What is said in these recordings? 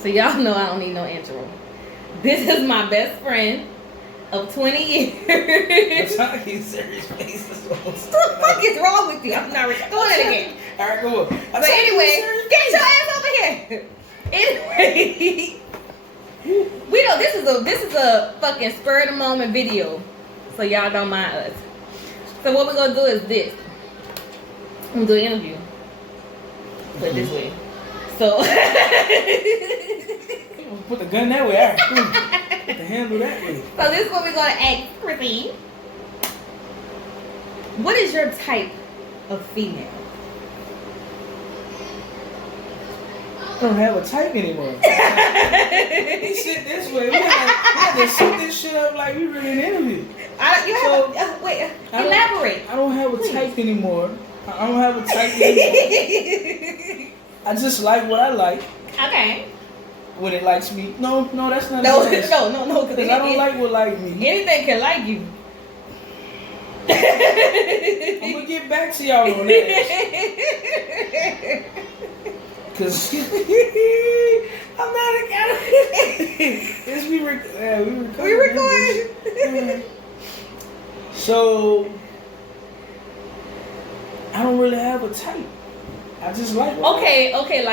So y'all know I don't need no intro. This is my best friend of 20 years. I'm trying to keep serious faces. What the fuck is wrong with you? I'm not doing it again. Alright, go on. But anyway, get your ass over here. Anyway, we know this is a fucking spur of the moment video, so y'all don't mind us. So what we're gonna do is this. I'm gonna do an interview. Put it this way. So put the gun that way. All right, cool. Put the handle that way. So this is what we're gonna ask Chrissy. What is your type of female? I don't have a type anymore. We sit this way. We had to set this shit up like we really an interview. Wait, elaborate. I don't have a type anymore. I don't have a type anymore. I just like what I like. Okay. When it likes me. No, that's not No, nice. no. Because I don't like what like me. Anything can like you. I'm going to get back to y'all on that. Because I'm not a guy. We record. So, I don't really have a type. I just like what Okay. What are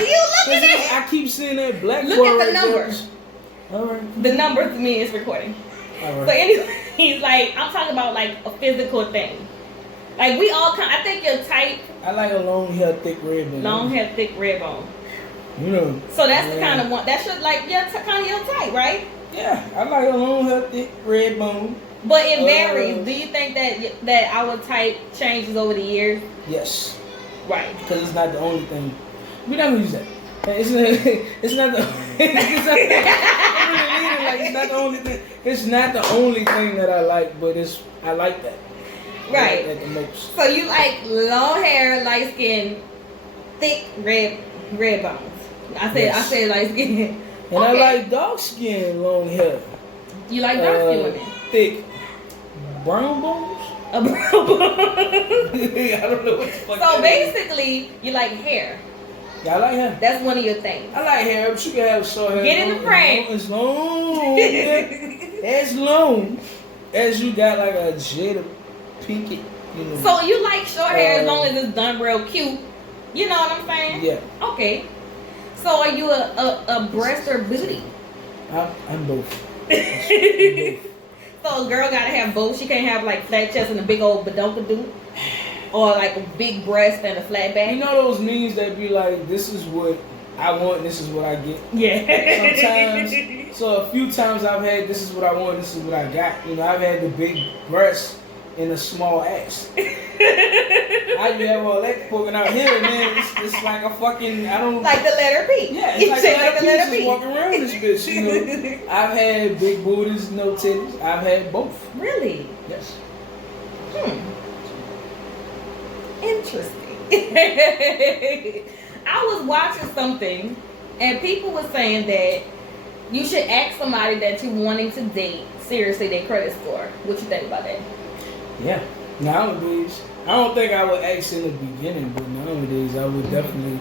you looking at? I keep seeing that black Look at the numbers. All right. The number to me is recording. All right. So anyway, he's like, I'm talking about like a physical thing. Like we all I think your type. I like a long hair, thick red bone. Long hair, thick red bone. You know. So that's the kind of one. That should like kind of your type, right? Yeah, I like a long hair, thick red bone. But it varies. Do you think that our type changes over the years? Yes. Right. Because it's not the only thing. We're not gonna use that. It's not the. It's not the only thing. It's not the only thing that I like, but I like that. Right. I like that the most. So you like long hair, light skin, thick red bones. I said light skin. And okay. I like dark skin, long hair. You like dark skin women? Thick brown bones. A brown bone. I don't know what the fuck. So basically, you like hair. Yeah, I like hair. That's one of your things. I like hair, but you can have short hair. Get in the frame. As long as you got like a Jada Pinkett, you know. So you like short hair as long as it's done real cute. You know what I'm saying? Yeah. Okay. So are you a breast or booty? I'm both. So a girl gotta have both. She can't have like flat chest and a big old badonkadoo, or like a big breast and a flat back. You know those memes that be like, "This is what I want, this is what I get." Yeah. Sometimes. So a few times I've had, "This is what I want, this is what I got." You know, I've had the big breast and a small ass. I have all that poking out here, man. It's like a fucking, I don't like the letter P. Yeah, it's like the letter P. Just walking around this bitch. You know, I've had big booties, no titties. I've had both. Really? Yes. Interesting. I was watching something, and people were saying that you should ask somebody that you're wanting to date seriously their credit score. What you think about that? Yeah. Nowadays, I don't think I would ask in the beginning, but nowadays I would definitely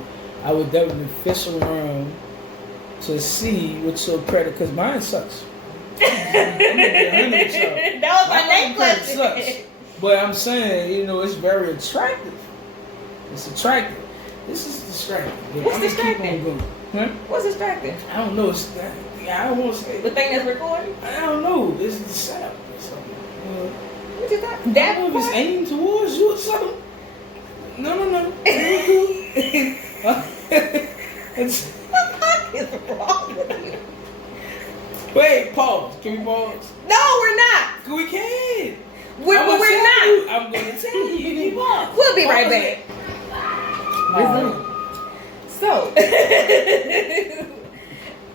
fish around to see what your credit, because mine sucks. I'm gonna be 100 with y'all. That was my next question. Sucks. But I'm saying, you know, it's very attractive. It's attractive. This is distracting. What's distracting? Huh? What's distracting? I don't know. I don't want to say. The thing that's recording? I don't know. It's the setup or something. What you thought? That one was aimed towards you or something. No. What the fuck is wrong with you? Wait, pause. Can we pause? No, we're not. We can. We're not. I'm going to tell you. You can pause. We'll be right back. Resume. So,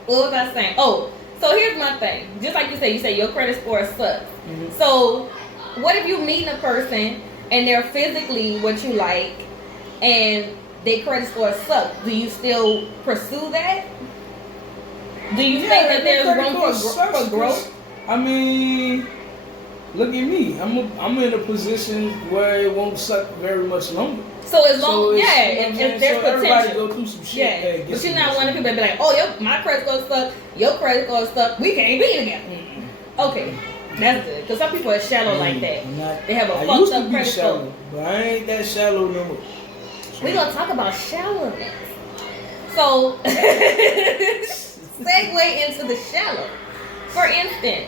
what was I saying? Oh, so here's my thing. Just like you say your credit score sucks. Mm-hmm. So, what if you meet a person and they're physically what you like and their credit score sucks? Do you still pursue that? Do you think that there's room for growth? I mean, look at me. I'm in a position where it won't suck very much longer. So as long, it's, yeah, you know what I'm if saying? there's So everybody potential. go through some shit. Yeah, but you're not one of the people that be like, oh, my credit score suck, your credit score suck, we can't be together. Okay, that's good. Because some people are shallow like that. They have a fucked up credit score. But I ain't that shallow no more. We're going to talk about shallowness. So, segue into the shallow. For instance,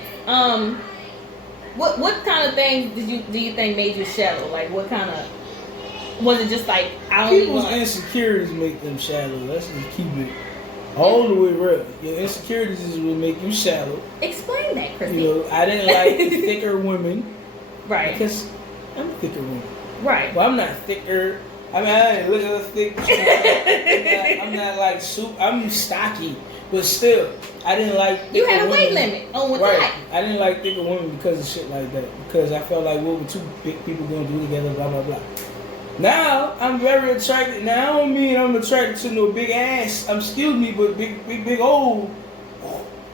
what kind of things do you think made you shallow? Like, what kind of... Was it just like, I don't People's insecurities make them shallow. Let's just keep it all the way real. Your insecurities is what make you shallow. Explain that, Chrissy. You know, I didn't like thicker women. Right. Because I'm a thicker woman. Right. But I'm not thicker. I mean, I ain't look at thick. I'm not like soup. I'm stocky. But still, I didn't like... You had a weight limit on what right. I didn't like thicker women because of shit like that. Because I felt like, what were two big people going to do together, blah, blah, blah. Now I'm very attracted. Now I don't mean I'm attracted to no big ass. Excuse me, but big old.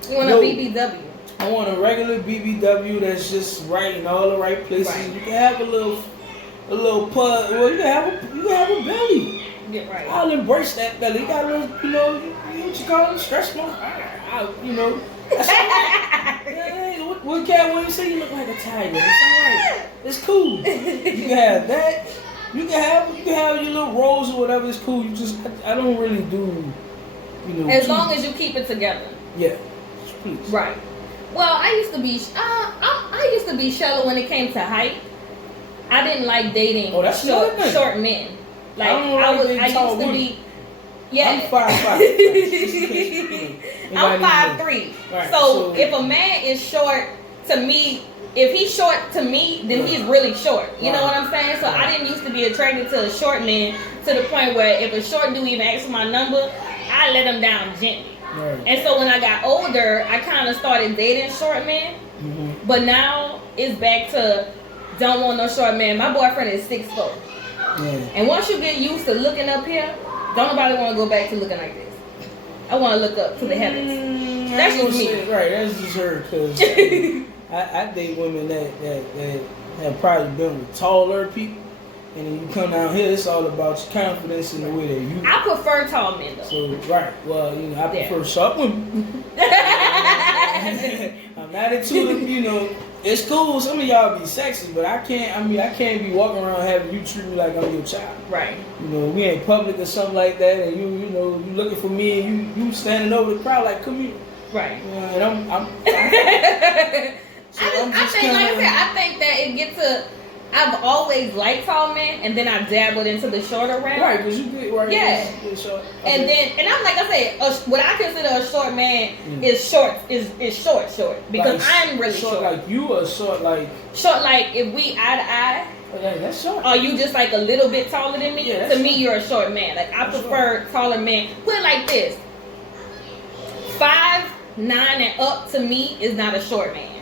You want a BBW? I want a regular BBW that's just right in all the right places. Right. You can have a little pud. Well, you can have a belly. Yeah, right. I'll embrace that belly. You got a little, you know what you call it, stretch mark. You know. What cat when you say you look like a tiger? It's alright. It's cool. You can have that. You can have your little rolls or whatever. It's cool. I don't really do, as long as you keep it together. Yeah, please. Right. Well, I used to be shallow when it came to height. I didn't like dating short men. Like I used to be. Yeah. I'm 5'5". I'm 5'3". Right. So if a man is short to me. If he's short to me, then he's really short. You know what I'm saying? So I didn't used to be attracted to a short man to the point where if a short dude even asked for my number, I let him down gently. Right. And so when I got older, I kind of started dating short men. Mm-hmm. But now it's back to don't want no short man. My boyfriend is 6'4". Yeah. And once you get used to looking up here, don't nobody want to go back to looking like this. I want to look up to the heavens. That's just me. Right, that's just her because... I date women that have probably been with taller people, and then you come down here, it's all about your confidence in the way that you. I prefer tall men though. So right, well, I prefer short women. I'm not into them, it's cool. Some of y'all be sexy, but I can't be walking around having you treat me like I'm your child. Right. We ain't public or something like that, and you looking for me, and you standing over the crowd like, come here. Right. And I'm I think that it gets to. I've always liked tall men, and then I've dabbled into the shorter round. Right, because you get right. Yeah. Short. Okay. And I'm like I said, what I consider a short man is short because like, I'm really short. Like you or short like if we eye to eye. Okay, that's short. Are you just like a little bit taller than me? Yeah, to me, you're a short man. Like I prefer taller men. Put it like this: 5'9" and up to me is not a short man.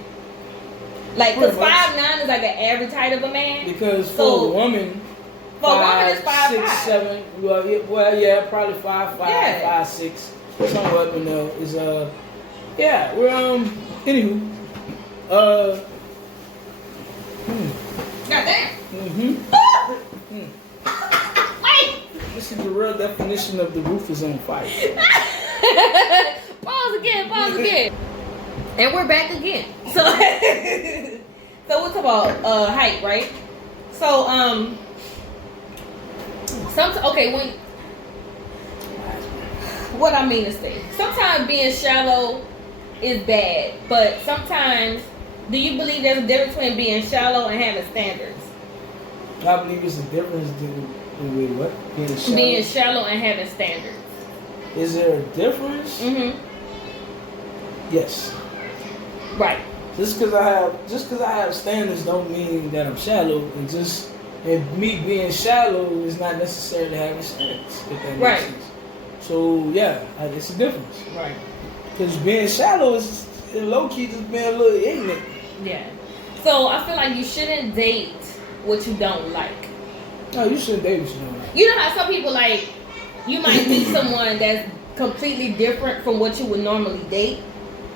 Like, because 5'9" is like an average height of a man. Because for a woman, is 5'5". 6, 7. Well, yeah, probably 5'5", 5'6", somewhere up in there is yeah. We're anywho, Goddamn. Wait. This is the real definition of the roof is on fire. Pause again. And we're back again. So we'll talk about height, right? So what I mean to say, sometimes being shallow is bad, but sometimes, do you believe there's a difference between being shallow and having standards? I believe there's a difference between what? Being shallow and having standards. Is there a difference? Mm-hmm. Yes. Right. Just because I have standards don't mean that I'm shallow, and me being shallow is not necessarily having standards. If that makes sense. So yeah, it's a difference. Right. Because being shallow is low key just being a little ignorant. Yeah. So I feel like you shouldn't date what you don't like. No, you shouldn't date what you don't like. You know how some people like, you might meet someone that's completely different from what you would normally date.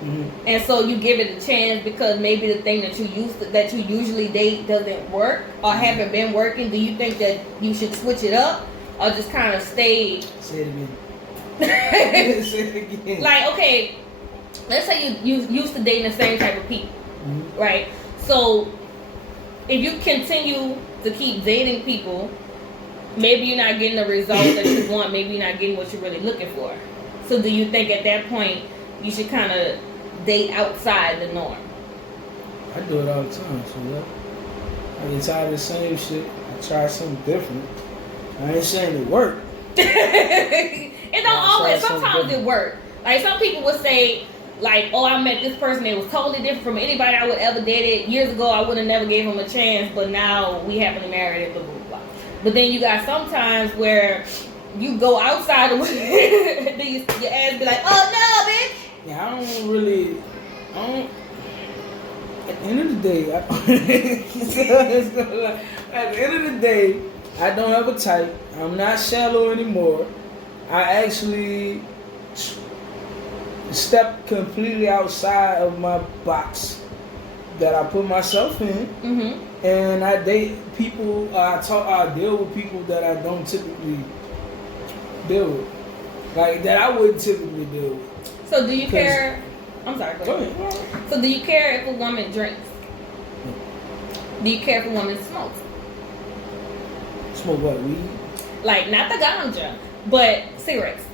and so you give it a chance because maybe the thing that you usually date doesn't work or haven't been working. Do you think that you should switch it up or just kind of stay? Say it again. Say it again. Like, okay, let's say you used to dating the same type of people, right? So if you continue to keep dating people, maybe you're not getting the results that you want. Maybe you're not getting what you're really looking for. So do you think at that point you should kind of date outside the norm? I do it all the time. So what? I get tired of the same shit. I try something different. I ain't saying it work. It don't always. Sometimes it work. Like some people would say, like, oh, I met this person. It was totally different from anybody I would ever dated. Years ago, I would have never gave him a chance, but now we happily married and blah blah blah. But then you got sometimes where you go outside of then your ass be like, oh no, bitch. Yeah, I don't. At the end of the day, at the end of the day, I don't have a type. I'm not shallow anymore. I actually step completely outside of my box that I put myself in, and I date people. I deal with people that I don't typically deal with, like that I wouldn't typically deal with. So do you care? I'm sorry. Go ahead. So do you care if a woman drinks? Do you care if a woman smokes? Smoke what, weed? Like not the ganja, but cigarettes.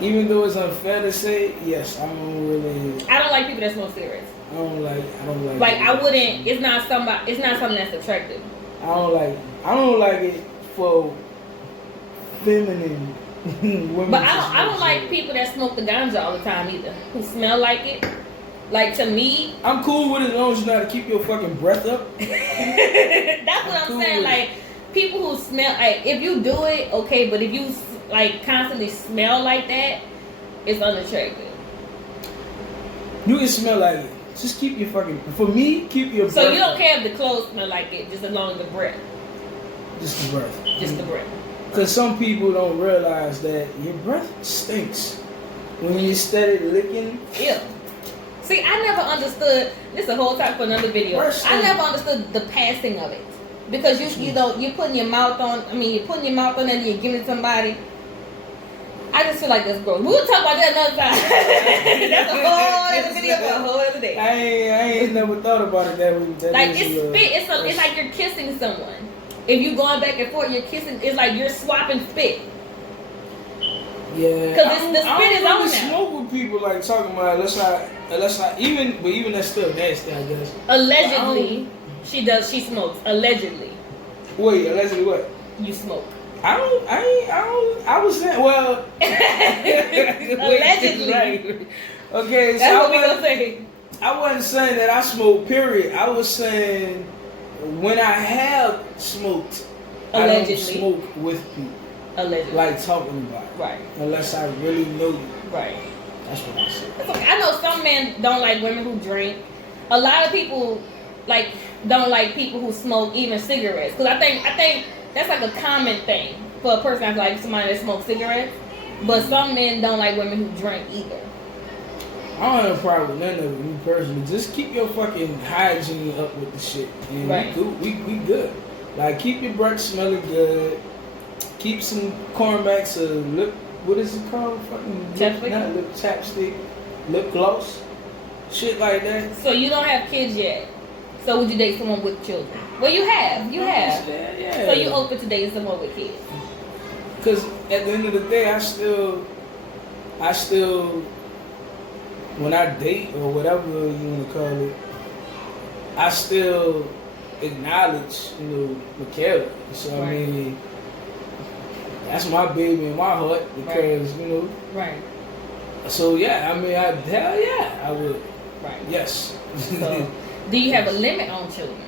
Even though it's unfair to say, yes, I don't like people that smoke cigarettes. I don't like. Like I wouldn't. It's not something that's attractive. I don't like it for feminine women. But I don't like people that smoke the ganja all the time either. Who smell like it. Like to me, I'm cool with it as long as you know how to keep your fucking breath up. That's what I'm saying. Like people who smell, like if you do it, okay, but if you like constantly smell like that, it's unattractive. You can smell like it. Just keep your fucking. For me, keep your breath. So you don't care if the clothes smell like it, just as long as the breath. Just the breath. Just the breath. Because some people don't realize that your breath stinks when you started licking. Yeah. See, I never understood. This is a whole time for another video. I never understood the passing of it because you're putting your mouth on. I mean, you're putting your mouth on it and you're giving it to somebody. I just feel like that's gross. We'll talk about that another time. That's a whole other video for a whole other day. I ain't never thought about it that way. Like it's spit. It's like you're kissing someone. If you going back and forth, you're kissing. It's like you're swapping spit. Yeah. Because the spit is on now. Smoke with people like talking about let's not even that's still nasty, I guess. Allegedly, she smokes. Allegedly. Wait, allegedly what? You smoke. I was saying, well. Allegedly. Right. Okay, so that's what we gonna say. I wasn't saying that I smoke, period. I was saying when I have smoked, allegedly. I don't smoke with people. Allegedly. Like talking about it. Right. Unless I really know you. Right. That's what I said. Okay. I know some men don't like women who drink. A lot of people don't like people who smoke even cigarettes. Because I think that's like a common thing for a person that's like somebody that smokes cigarettes. But some men don't like women who drink either. I don't have a problem with none of it, me personally. Just keep your fucking hygiene up with the shit. And right. We good. Like, keep your breath smelling good. Keep some cornbacks or lip, what is it called? Fucking chapstick? Not lip chapstick. Lip gloss. Shit like that. So you don't have kids yet. So would you date someone with children? Well, you have. Yeah. So you open to dating someone with kids? Because at the end of the day, I still, when I date or whatever you want to call it, I still acknowledge, Michaela. So right. I mean, that's my baby in my heart because, right. Right. So yeah, I mean, hell yeah, I would. Right. Yes. So, do you have a limit on children?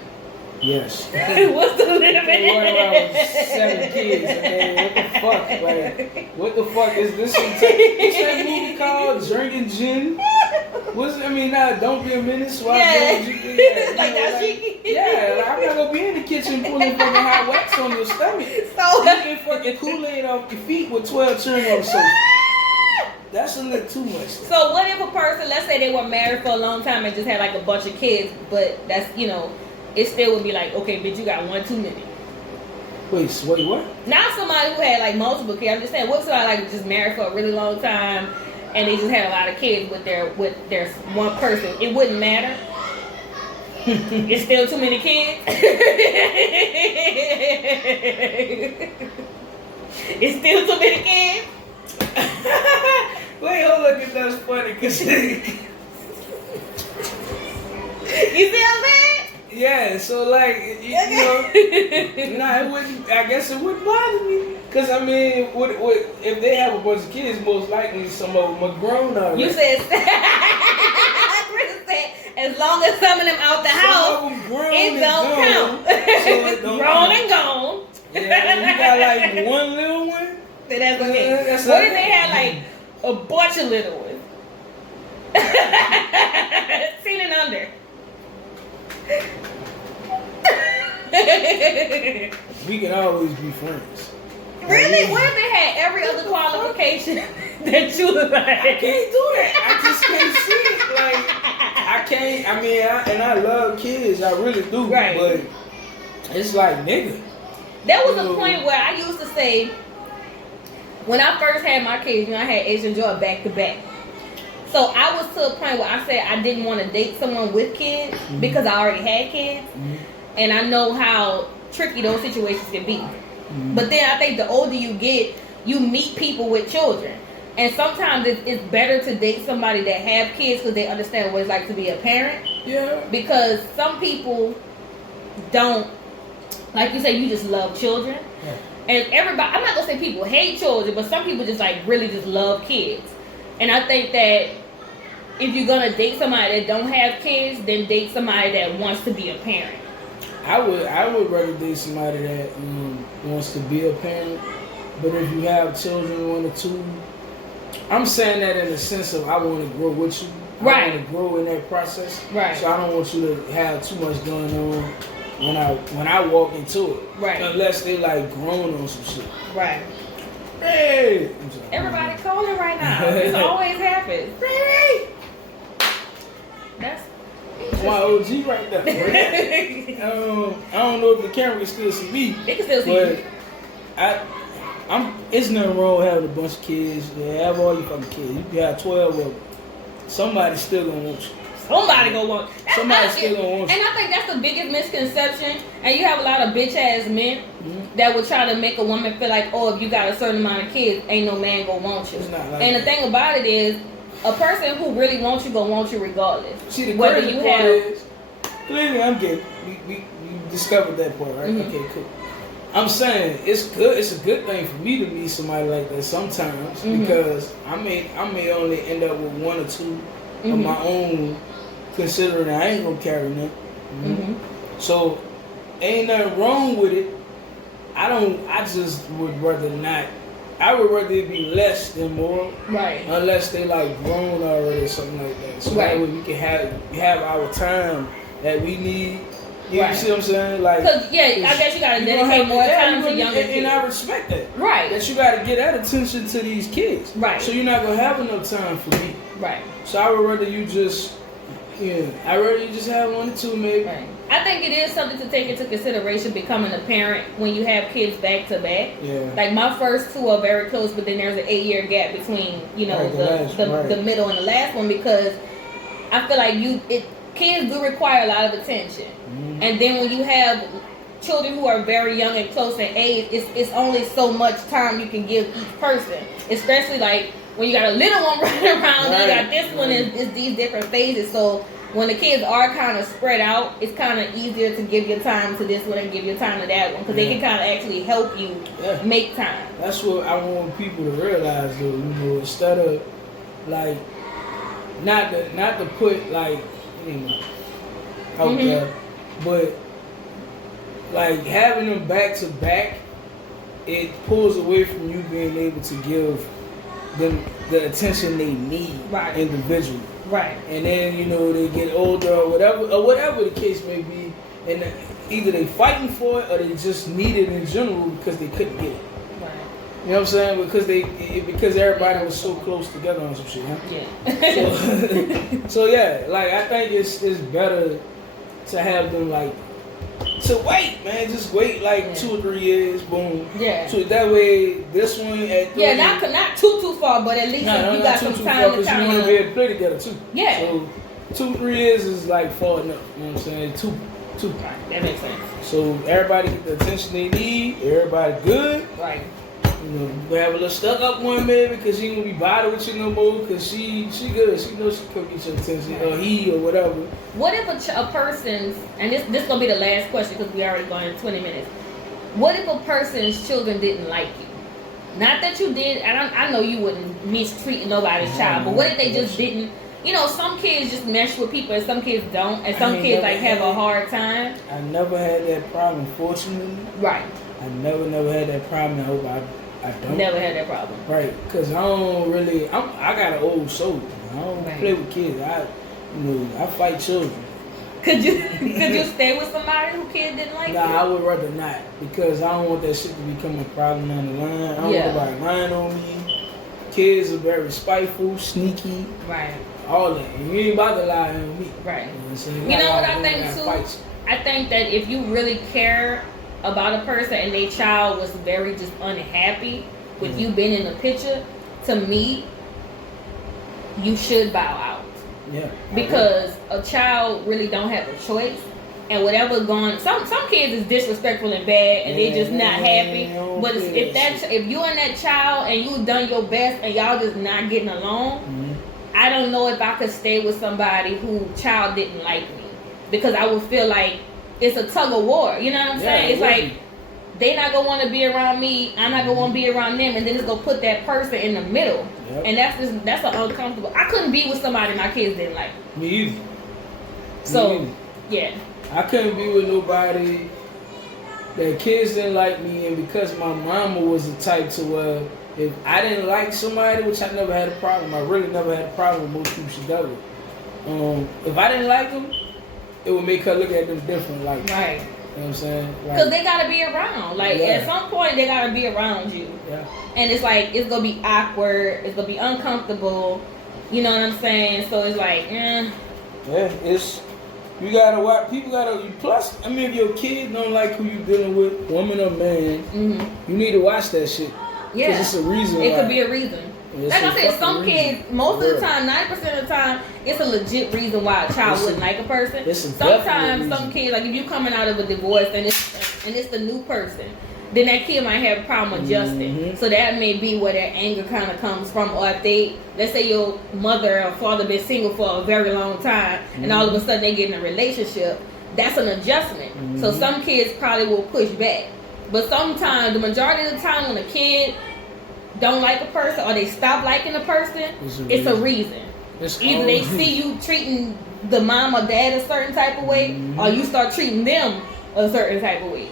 Yes. What's the limit? What about 7 kids? I mean, what the fuck? Like, what the fuck is this? What's that movie called? Drinking Gin? Don't be a menace. Yeah. Like that shit. Yeah, like, I'm not gonna be in the kitchen pulling fucking hot wax on your stomach. So you get fucking Kool-Aid off your feet with 12 children on the sofa. That's a little too much. So what if a person, let's say they were married for a long time and just had like a bunch of kids, but that's, it still would be like, okay, bitch, you got one too many. Wait, what? Not somebody who had like multiple kids. I'm just saying, what if somebody like just married for a really long time and they just had a lot of kids with their one person? It wouldn't matter. It's still too many kids. It's still too many kids. Wait, hold on, that's funny, cause You see what I'm saying? yeah, so like it wouldn't. I guess it wouldn't bother me, cause I mean, what if they have a bunch of kids? Most likely, some of them are grown already. You said, Chris said, as long as some of them out the house, it don't count. So it don't grown count. and gone. Yeah, and you got like one little one. So that's okay. That's What like, if they had like a bunch of little ones? Seen and under. We can always be friends. Really? What if they had every other qualification that you was like? I can't do that. I just can't see it. Like, I can't. I mean, I love kids. I really do. Right. But it's like, nigga. There was a point where I used to say, when I first had my kids, I had Asia and Joy back to back. So I was to a point where I said I didn't want to date someone with kids because I already had kids. And I know how tricky those situations can be. But then I think the older you get, you meet people with children. And sometimes it's better to date somebody that have kids because they understand what it's like to be a parent. Yeah. Because some people don't, like you say, you just love children. Yeah. And everybody, I'm not going to say people hate children, but some people just like really just love kids. And I think that if you're going to date somebody that don't have kids, then date somebody that wants to be a parent. I would rather date somebody that wants to be a parent. But if you have children, one or two, I'm saying that in the sense of I want to grow with you. Right. I want to grow in that process. Right. So I don't want you to have too much going on when I walk into it. Right. Unless they like grown on some shit. Right. Hey. Everybody calling right now. This always happens. That's my OG right there. I don't know if the camera can still see me. They can still see but you. It's nothing wrong with having a bunch of kids. Yeah, have all your fucking kids. You can have 12 of them. Somebody still gonna want you. Somebody gonna want you. Somebody still gonna want you. And I think that's the biggest misconception. And you have a lot of bitch ass men that will try to make a woman feel like, oh, if you got a certain amount of kids, ain't no man gonna want you. It's not like and that. The thing about it is, a person who really wants you gonna want you regardless. See, the whether crazy you part have is, clearly I'm gay. We discovered that part, right? Okay, cool. I'm saying it's good. It's a good thing for me to meet somebody like that sometimes because I may only end up with one or two of my own, considering I ain't gonna carry them. So ain't nothing wrong with it. I just would rather not. I would rather it be less than more. Right. Unless they like grown already or something like that. So that way we can have our time that we need. You see what I'm saying? Like, because I guess you gotta dedicate more time to younger kids. And I respect that. Right. That you gotta get that attention to these kids. Right. So you're not gonna have enough time for me. Right. So I would rather you just, I'd rather you just have one or two maybe. Right. I think it is something to take into consideration becoming a parent when you have kids back to back. Yeah. Like my first two are very close, but then there's an 8-year gap between, the middle and the last one because I feel like kids do require a lot of attention. And then when you have children who are very young and close in age, it's only so much time you can give each person. Especially like when you got a little one running around, you got this one is these different phases. So when the kids are kind of spread out, it's kind of easier to give your time to this one and give your time to that one because they can kind of actually help you make time. That's what I want people to realize, though. Instead of like not to put like out there, but like having them back to back, it pulls away from you being able to give them the attention they need individually. Right. And then they get older or whatever the case may be, and either they fighting for it or they just need it in general because they couldn't get it. Right. You know what I'm saying? Because everybody was so close together on some shit, huh? Yeah. So yeah, like I think it's better to have them like to wait, man. Just wait like 2 or 3 years, boom. Yeah. So that way, this one at 3. Yeah, not too far, but at least you got some time to because you want to be able to play together too. Yeah. So 2, 3 years is like far enough. You know what I'm saying? Two. Right. That makes sense. So everybody get the attention they need. Everybody good. Right. You know, we have a little stuck up one maybe because she ain't gonna be bothered with you no more because she good. She knows she could get your attention or he or whatever. What if a person's, and this gonna be the last question because we already gone in 20 minutes. What if a person's children didn't like you? Not that you did, and I know you wouldn't mistreat nobody's child, but what if they just didn't? You know, some kids just mesh with people and some kids don't, and some kids like have a hard time. I never had that problem, fortunately. Right. I never had that problem. I hope I don't. Never had that problem. Right, because I don't really, I got an old soul. I don't play with kids. I fight children. Could you stay with somebody who kid didn't like you? Nah, I would rather not because I don't want that shit to become a problem down the line. I don't want nobody lying on me. Kids are very spiteful, sneaky. Right. All that. And you ain't about to lie on me. Right. You know what I'm saying? You know what I think too? I think that if you really care about a person and their child was very just unhappy with you being in the picture, to me, you should bow out. Yeah. Because a child really don't have a choice. And whatever's going, some kids is disrespectful and bad, and they're just not happy. But if you and that child and you done your best and y'all just not getting along, I don't know if I could stay with somebody who child didn't like me, because I would feel like it's a tug of war. You know what I'm saying? It's like they not gonna want to be around me, I'm not gonna want to be around them, and then it's gonna put that person in the middle, and that's an uncomfortable. I couldn't be with somebody my kids didn't like. Me either. So yeah. I couldn't be with nobody that kids didn't like me, and because my mama was the type to where if I didn't like somebody, which I never had a problem, I really never had a problem with most people she dealt with. If I didn't like them, it would make her look at them different, like right. You know what I'm saying? Because they gotta be around. Like at some point, they gotta be around you. Yeah. And it's like it's gonna be awkward. It's gonna be uncomfortable. You know what I'm saying? So it's like, Yeah, it's. You gotta watch. People gotta. Plus, I mean, if your kid don't like who you dealing with, woman or man, you need to watch that shit. Yeah, it's a reason. It could be a reason. Like I said, some kids, most of the time, 90% of the time, it's a legit reason why a child wouldn't like a person. Sometimes some kids, like if you coming out of a divorce and it's the new person, then that kid might have a problem adjusting. So that may be where that anger kind of comes from. Or if they, let's say your mother or father been single for a very long time, and all of a sudden they get in a relationship, that's an adjustment. So some kids probably will push back. But sometimes, the majority of the time, when a kid don't like a person or they stop liking a person, it's a reason. Either they see you treating the mom or dad a certain type of way, or you start treating them a certain type of way.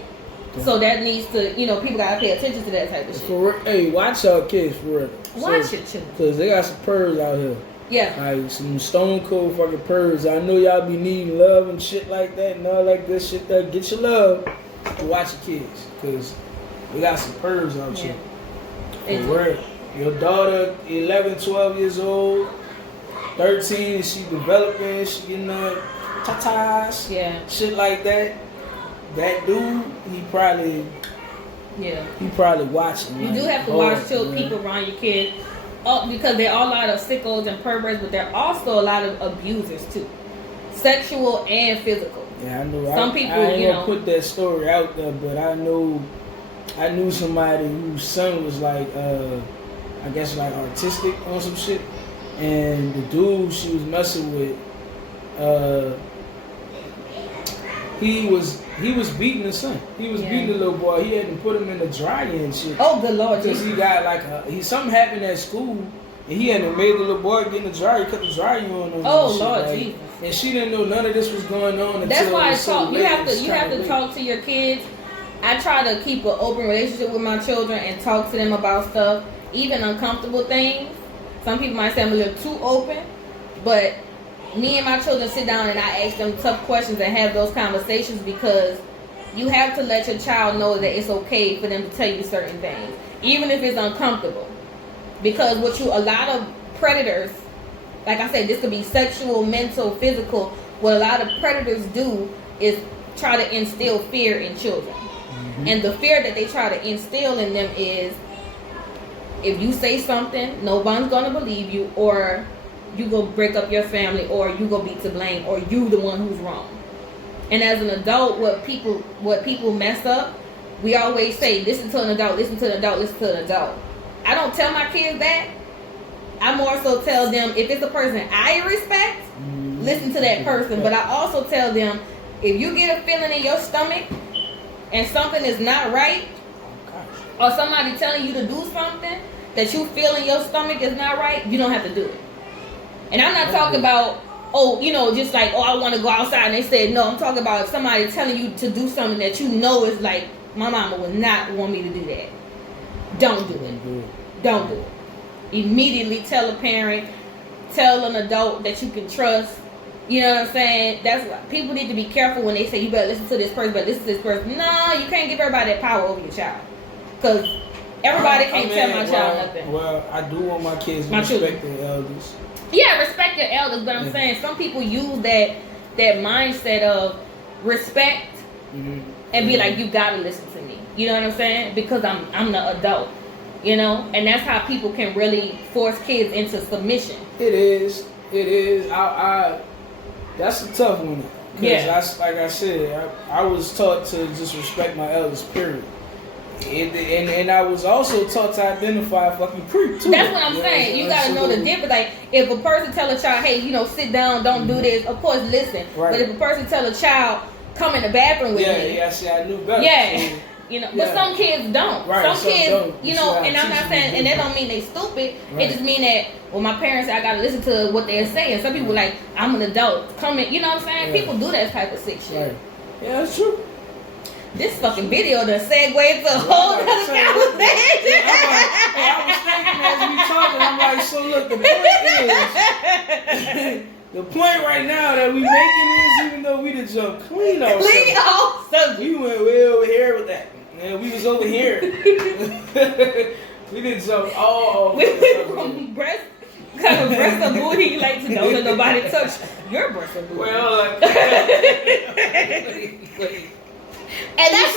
So that needs to, people gotta pay attention to that type of shit. Hey, watch y'all kids for real. Watch it too. Cause they got some pervs out here. Yeah. Like some stone cold fucking pervs. I know y'all be needing love and shit like that and all like this shit. That get your love, but watch your kids, cause we got some pervs out here. For real. Your daughter, 11, 12 years old, 13, she developing, she getting tatas, shit like that. That dude, he probably watching. You do have to watch people around your kids, because there are a lot of sickos and perverts, but there are also a lot of abusers too, sexual and physical. Yeah, I know. Some people, I ain't gonna put that story out there, but I knew somebody whose son was like, I guess like artistic on some shit, and the dude she was messing with, he was beating the son. He was beating the little boy. He had to put him in the dryer and shit. Oh, good Lord! Because he got something happened at school, and he had to made the little boy get in the dryer. He cut the dryer on. Oh Lord, Jesus! And she didn't know none of this was going on. That's why I talk. You have to talk to your kids. I try to keep an open relationship with my children and talk to them about stuff, even uncomfortable things. Some people might say I'm a little too open, but me and my children sit down and I ask them tough questions and have those conversations, because you have to let your child know that it's okay for them to tell you certain things, even if it's uncomfortable. Because a lot of predators, like I said, this could be sexual, mental, physical. What a lot of predators do is try to instill fear in children. Mm-hmm. And the fear that they try to instill in them is, if you say something, no one's gonna believe you, or you go break up your family, or you go be to blame, or you the one who's wrong. And as an adult, what people mess up, we always say, listen to an adult, listen to an adult, listen to an adult. I don't tell my kids that. I more so tell them, if it's a person I respect, listen to that person. But I also tell them, if you get a feeling in your stomach and something is not right, or somebody telling you to do something that you feel in your stomach is not right, you don't have to do it. And I'm not talking about, just like, I want to go outside, and they said no. I'm talking about if somebody telling you to do something that you know is like, my mama would not want me to do that. Don't do it. Don't do it. Immediately tell a parent, tell an adult that you can trust. You know what I'm saying? That's why people need to be careful when they say you better listen to this person, but listen to this person. No, you can't give everybody that power over your child. Because everybody can't tell my child nothing. Well, I do want my kids to respect their elders. Yeah, respect your elders, but I'm saying some people use that mindset of respect and be like, you gotta listen to me. You know what I'm saying? Because I'm the adult. And that's how people can really force kids into submission. It is. I that's a tough one. Because like I said, I was taught to just respect my elders, period. And I was also taught to identify fucking creep too. That's what I'm saying. You gotta know the difference. Like, if a person tell a child, hey, sit down, don't do this, of course listen. Right. But if a person tell a child, come in the bathroom with me. Yeah, see, I knew better. Yeah. So, but some kids don't. Right, some kids don't. And I'm not saying, and that don't mean they stupid. Right. It just mean that, my parents say I gotta listen to what they're saying. Some people like, I'm an adult. Come in, you know what I'm saying? Yeah. People do that type of sick shit. Right. Yeah, that's true. This fucking video done segue into a whole other conversation. I was thinking as we talking, I'm like, so look, the point is, the point right now that we making is, even though we done jumped clean off subject, we went way over here with that. Man, we was over here. We didn't jump all we went from breast, kind of breast or booty you like to don't let nobody touch your breast or booty. Well, and that's